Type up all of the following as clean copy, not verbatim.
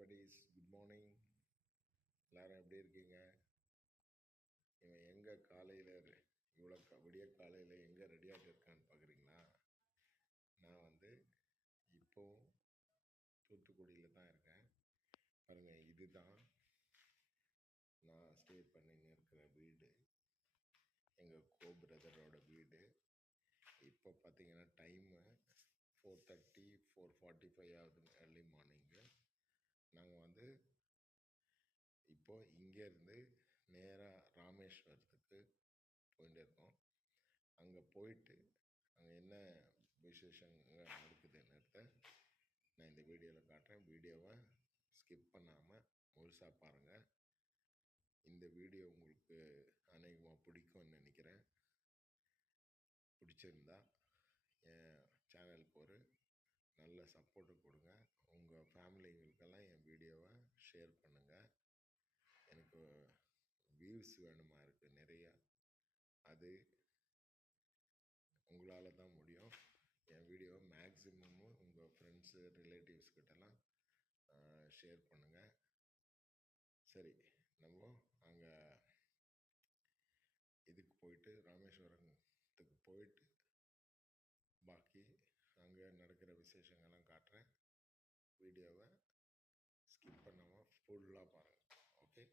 buddies, good morning. எல்லாரும் எப்படி இருக்கீங்க? இவன் எங்கே காலையில் இவ்வளோ விடிய காலையில் எங்கே ரெடியாகிட்டு இருக்கான்னு பார்க்குறீங்களா? நான் இப்போவும் தூத்துக்குடியில் தான் இருக்கேன். பாருங்கள், இதுதான் நான் ஸ்டே பண்ணின்னு இருக்கிற வீடு, எங்கள் பிரதரோட வீடு. இப்போ பார்த்தீங்கன்னா டைமு 4:30 4:45 ஆகுது, ஏர்லி மார்னிங்கு. நாங்கள் இப்போது இங்கேருந்து நேராக ராமேஸ்வரத்துக்கு போயிட்டு இருக்கோம். அங்கே போயிட்டு அங்கே என்ன விசேஷங்க நடக்குதுன்னு நான் இந்த வீடியோவில் காட்டுறேன். வீடியோவை ஸ்கிப் பண்ணாமல் முழுசாக பாருங்கள். இந்த வீடியோ உங்களுக்கு அநேகமாக பிடிக்கும்னு நினைக்கிறேன். பிடிச்சிருந்தா என் சேனலுக்கு ஒரு நல்ல சப்போர்ட்டு கொடுங்க. உங்கள் ஃபேமிலிங்களுக்கெல்லாம் என் வீடியோவை ஷேர் பண்ணுங்கள். எனக்கு வியூஸ் வேணுமா இருக்குது நிறையா. அது உங்களால் தான் முடியும். என் வீடியோவை மேக்ஸிமமும் உங்கள் ஃப்ரெண்ட்ஸு ரிலேட்டிவ்ஸ் கிட்டலாம் ஷேர் பண்ணுங்கள். சரி, நம்ம அங்கே இதுக்கு போயிட்டு ராமேஸ்வரத்துக்கு போயிட்டு பாக்கி அங்கே நடக்கிற விசேஷங்கள்லாம் காட்டுறேன். வீடியோவை ஸ்கிப் பண்ணாமல் ஃபுல்லாக பாருங்கள். ஓகே,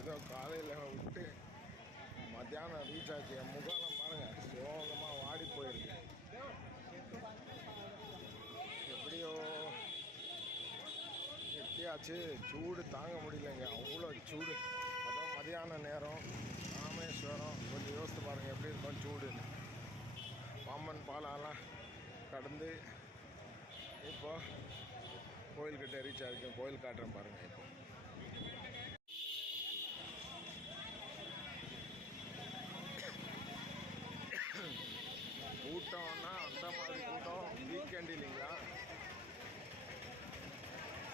ஏதோ காலையில் விட்டு மத்தியானம் ரீச் ஆச்சு. என் முகாலம் பாருங்கள், சோகமாக வாடி போயிருக்கு. எப்படியோ எட்டியாச்சு. சூடு தாங்க முடியலைங்க, அவ்வளோ சூடு. அதுவும் மதியான நேரம் ராமேஸ்வரம். கொஞ்சம் யோசித்து பாருங்கள் எப்படி இருக்கும் சூடு. பாம்பன் பாலாலாம் கடந்து இப்போ கோயில்கிட்ட ரீச் ஆகிருக்கேன். கோயில் காட்டுறேன் பாருங்கள். இப்போ கூட்டம்னா அந்த மாதிரி கூட்டம். வீக்கெண்ட் இல்லைங்களா,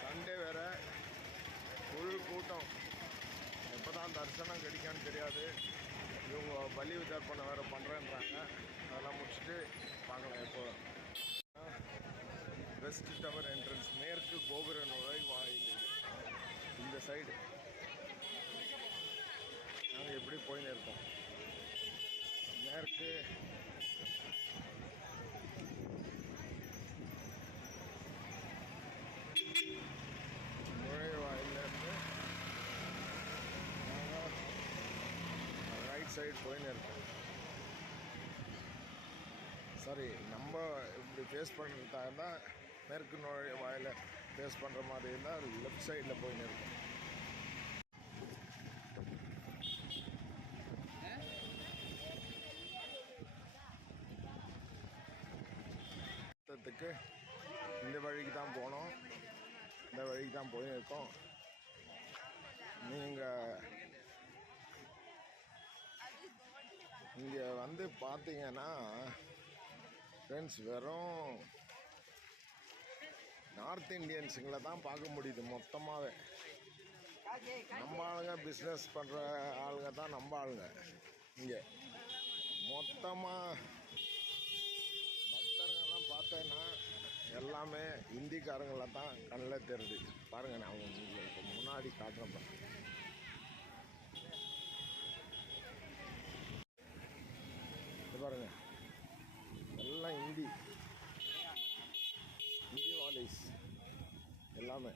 சண்டே வேறு, ஃபுல் கூட்டம். எப்போ தான் தரிசனம் கிடைக்கான்னு தெரியாது. இவங்க பலி தர்ப்பணம் வேறு பண்ணுறேன்றாங்க. அதெல்லாம் முடிச்சுட்டு பார்க்கலாம். எப்போ வெஸ்ட் டவர் என்ட்ரன்ஸ், மேற்கு கோபுர நுழைவாயில் இந்த சைடு நாங்கள் எப்படி போயின்னு இருக்கோம். மேற்கு நுழைவாயிலிருந்து நாங்கள் ரைட் சைடு போயின்னு இருக்கோம். சாரி, நம்ம இப்படி ஃபேஸ் பண்ணுறதா இருந்தால் மேற்கு நுழைவாயில் ஃபேஸ் பண்ணுற மாதிரி இருந்தால் லெஃப்ட் சைடில் போயின்னு இருக்கோம். த்துக்கு இந்த வழிக்கு தான் போனோம். இந்த வழிக்கு தான் போயிருக்கோம். நீங்கள் இங்கே பார்த்தீங்கன்னா ஃப்ரெண்ட்ஸ், வெறும் நார்த் இண்டியன்ஸுங்களை தான் பார்க்க முடியுது மொத்தமாகவே. நம்ம ஆளுங்க பிஸ்னஸ் பண்ணுற ஆளுங்க தான் நம்ம ஆளுங்க. இங்கே மொத்தமாக பக்தர்கள்லாம் பார்த்தேன்னா எல்லாமே ஹிந்திக்காரங்களை தான் கண்ணில் தெரியுது. பாருங்கள், நான் உங்களுக்கு முன்னாடி காட்டுறேன். பாருங்கள், எல்லாம் ஹிந்தி வாலிஸ் எல்லாமே.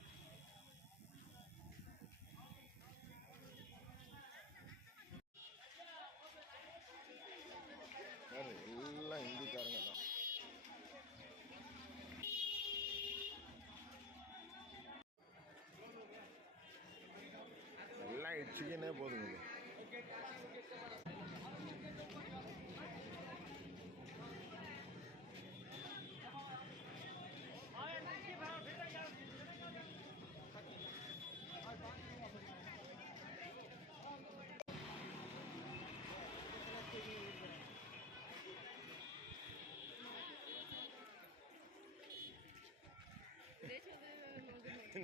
எல்லாம் ஹிந்திக்காரங்க தான். எல்லாம் இடிச்சுக்கினே போதுங்க.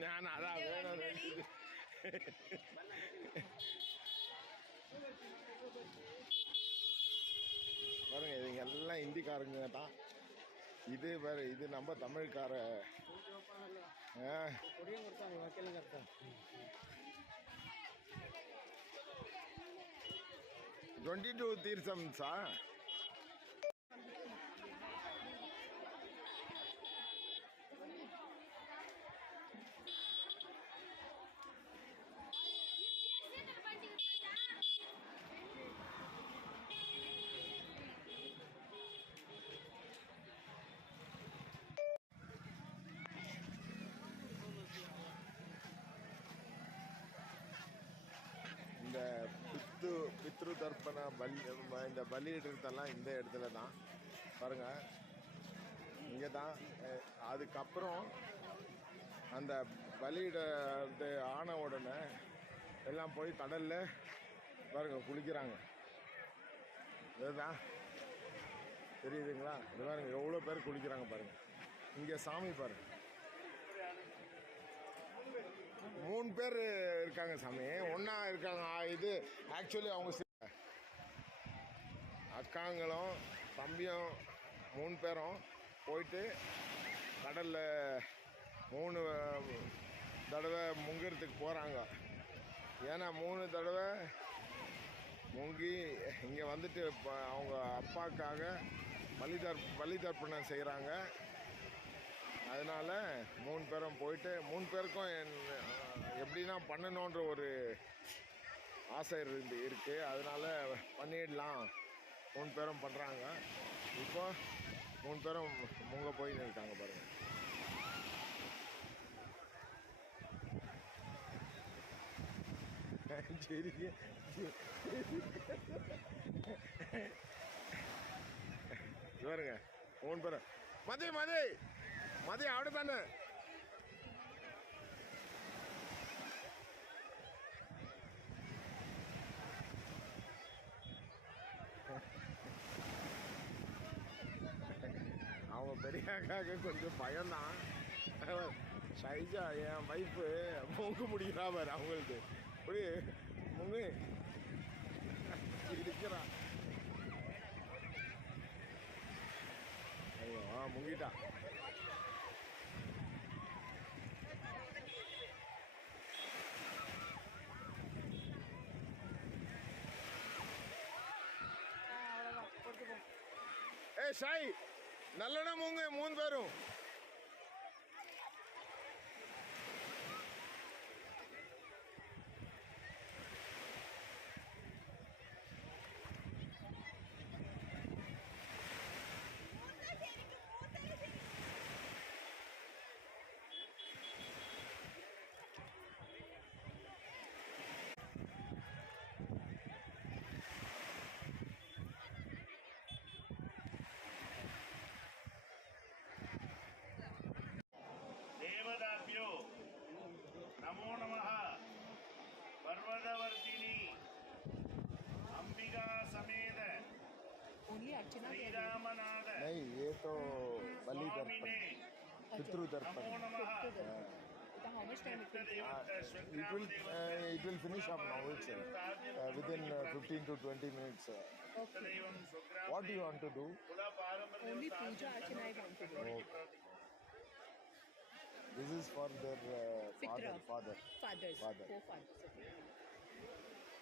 நான் அதான் வேணும் பாருங்க, இவங்க எல்லாம் ஹிந்திக்காரங்க தான். இது வேற, இது நம்ம தமிழ்கார. 22 தீர்த்தம்ஸா? இந்த பித்ரு தர்ப்பண பலி, இந்த பலியிடுறதெல்லாம் இந்த இடத்துல தான் பாருங்க. இங்கே தான். அதுக்கப்புறம் அந்த பலியிடுறது ஆன உடனே எல்லாம் போய் கடலில் பாருங்க குளிக்கிறாங்க. இதுதான் தெரியுதுங்களா? இது பாருங்க எவ்வளோ பேர் குளிக்கிறாங்க பாருங்க. இங்கே சாமி பாருங்க, 3 பேர் இருக்காங்க சாமி, ஒன்றா இருக்காங்க. இது ஆக்சுவலி அவங்க அக்காங்களும் தம்பியும் 3 பேரும் போயிட்டு கடலில் 3 தடவை முங்கிறதுக்கு போகிறாங்க. ஏன்னா 3 தடவை முங்கி இங்கே வந்துட்டு அவங்க அப்பாவுக்காக பலி தர்ப்பணம் செய்கிறாங்க. அதனால் 3 பேரும் போயிட்டு 3 பேருக்கும் எப்படின்னா பண்ணணுன்ற ஒரு ஆசை இருக்குது. அதனால் பண்ணிடலாம், 3 பேரும் பண்ணுறாங்க. இப்போ 3 பேரும் முங்க போயின்னு இருக்காங்க பாருங்கள். சரி பாருங்க 3 பேரும் மதி അവിടെ തന്നെ. அவங்க பெரியாக்காக கொஞ்சம் பயம்தான். ஷைஜா என் வைஃபு மூக்கு முடிக்கிறா பாரு அவங்களுக்கு. இப்படி முங்கு இருக்கிறா. ஐயோ முங்கிட்டா. ஷாய் நல்லடா மூங்க 3 பேரும். देवदाभ्यो नमो नमः। पर्वतवर्तिनी अंबिका समेत श्रीरामनाथ नहीं, ये तो बलि दर्पण, पितृ दर्पण. नमो नमः। How much time it will take? It will finish up now itself, within 15 to 20 minutes. Okay. What do you want to do? Only puja archana I want to do. Okay. This is for their Pitra. father. Fathers. Father. Forefathers. Okay.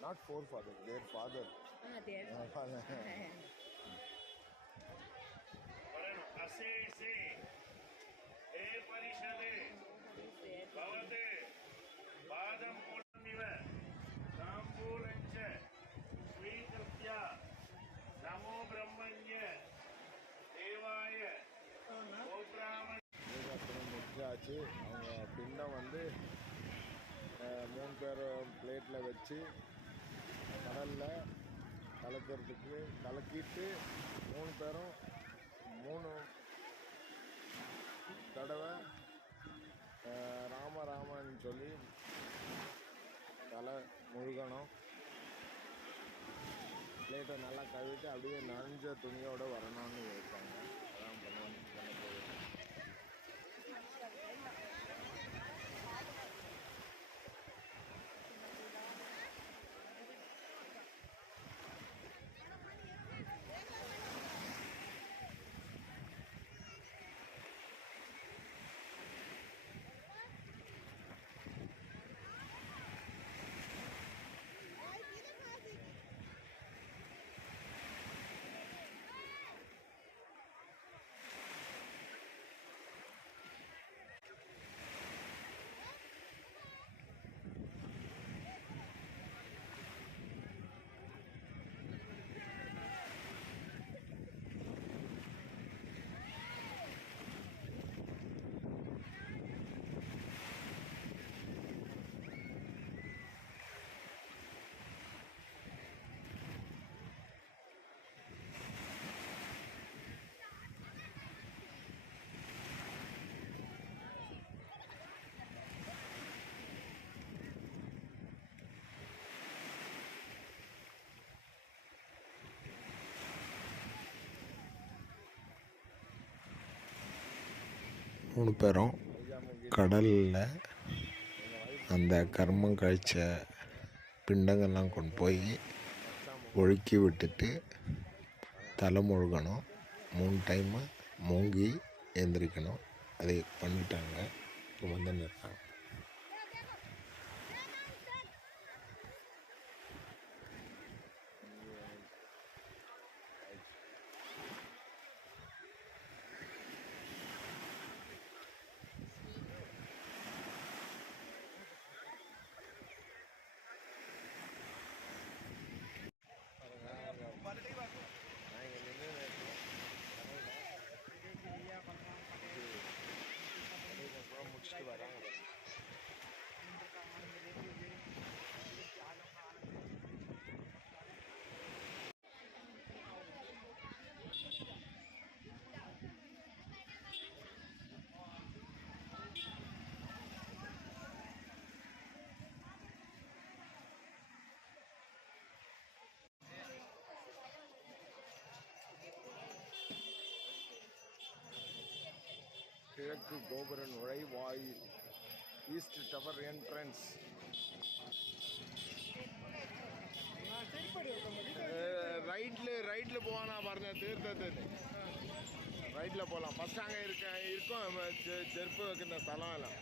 Not forefather, their father. There. Father. असे से ए परिषदे भवते पादमूलमिव ताम्बूलञ्च स्वीकृत्य नमो ब्रह्मण्य देवाय गोब्राह्मण வேதாத்திரம் முடிச்சாச்சு. அவங்க பிண்டம் வந்து 3 பேர் பிளேட்டில் வச்சு கடலில் கலக்கிட்டு 3 பேரும் 3 தடவை ராமன்னு சொல்லி தலை முழுகணும். பிளேட்டை நல்லா கழுவிட்டு அப்படியே நனைஞ்ச துணியோடு வரணும்னு இருக்காங்க. அதான் பண்ண போகுது. 3 பேரும் கடலில் அந்த கர்மம் கழிச்ச பிண்டங்கள்லாம் கொண்டு போய் ஒழுக்கி விட்டுட்டு தலை முழுகணும். 3 டைமு மூங்கி எழுந்திரிக்கணும். அதை பண்ணிட்டாங்க. இப்போ வந்துன்னு இருக்காங்க. முடிச்சுட்டு வராங்க. கிழக்கு கோபுர நுழைவாயில், ஈஸ்ட் டவர் என்ட்ரன்ஸ். ரைட்டில் போவானா பாருங்க, தீர்த்தத்துக்கு ரைட்டில் போகலாம். ஃபஸ்ட் அங்கே இருக்கும் செருப்பு வைக்கிற ஸ்தலம் எல்லாம்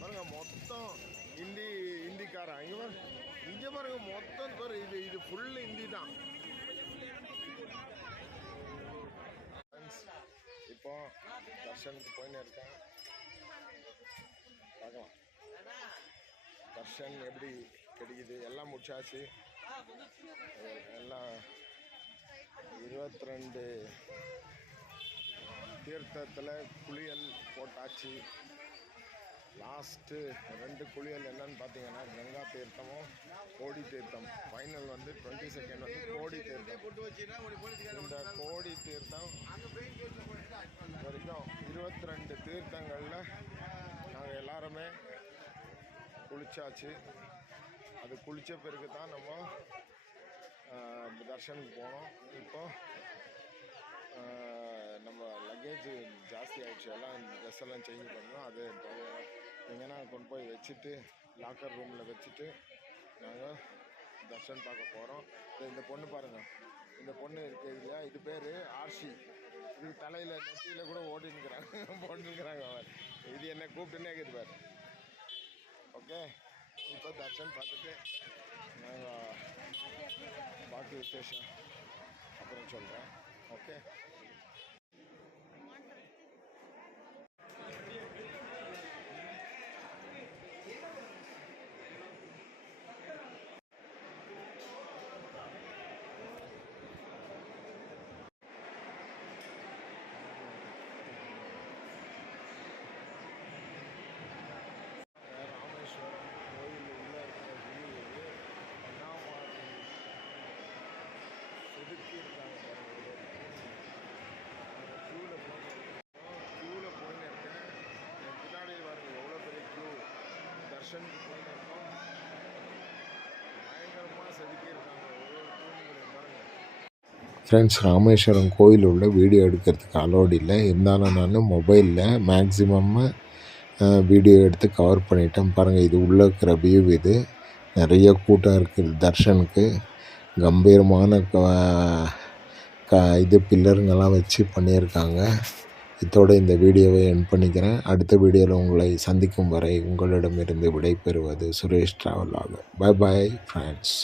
பாருங்க. மொத்தம் இந்திக்காரன் இங்கே பாருங்க. மொத்தம் பாரு, இது ஃபுல் ஹிந்தி தான். இப்போ தர்ஷனுக்கு போயின்னு இருக்கேன். பார்க்கலாம் தர்ஷன் எப்படி கிடைக்குது. எல்லாம் முடிச்சாச்சு. எல்லாம் 22 தீர்த்தத்தில் குளியல் போட்டாச்சு. லாஸ்ட்டு 2 குளியல் என்னன்னு பார்த்தீங்கன்னா கங்கா தீர்த்தமும் கோடி தீர்த்தம். ஃபைனல் வந்து 22nd வந்து கோடி தீர்த்தம். இந்த கோடி தீர்த்தம் வரைக்கும் 22 தீர்த்தங்களில் நாங்கள் எல்லாருமே குளிச்சாச்சு. அது குளித்த பிறகு தான் நம்ம தர்ஷனுக்கு போனோம். இப்போ நம்ம லக்கேஜ் ஜாஸ்தி ஆகிடுச்சு. எல்லாம் ட்ரெஸ் எல்லாம் சேஞ்ச் பண்ணோம். அது எங்கன்னா கொண்டு போய் வச்சுட்டு லாக்கர் ரூமில் வச்சுட்டு நாங்கள் தர்ஷன் பார்க்க போகிறோம். இந்த பொண்ணு பாருங்கள், இந்த பொண்ணு இருக்குது இல்லையா, இது பேர் ஆர்ஷி. இது தலையில் நெத்தியில் கூட போட்டுருக்குறாங்க. இது என்ன கூப்பிட்டுன்னே இருக்குது பாரு. ஓகே, இப்போ தர்ஷன் பார்த்துட்டு நாங்கள் பாக்கி விசேஷம் அப்புறம் சொல்கிறேன். ஓகே, தர்ஷனுக்கு போயிருக்கோம். பயங்கரமாக செதுக்கியிருக்காங்க. ஃப்ரெண்ட்ஸ், ராமேஸ்வரம் கோயில் உள்ள வீடியோ எடுக்கிறதுக்கு அலோடு இல்லை. இருந்தாலும் நான் மொபைலில் மேக்ஸிமம் வீடியோ எடுத்து கவர் பண்ணிட்டேன். பாருங்கள், இது உள்ளே இருக்கிற வியூ. இது நிறைய கூட்டம் இருக்குது தர்ஷனுக்கு. கம்பீரமான இது பில்லருங்கெல்லாம் வச்சு பண்ணியிருக்காங்க. இதோடு இந்த வீடியோவை எண்ட் பண்ணிக்கிறேன். அடுத்த வீடியோவில் உங்களை சந்திக்கும் வரை உங்களிடமிருந்து விடைபெறுவது சுரேஷ் டிராவலாக. Bye bye friends.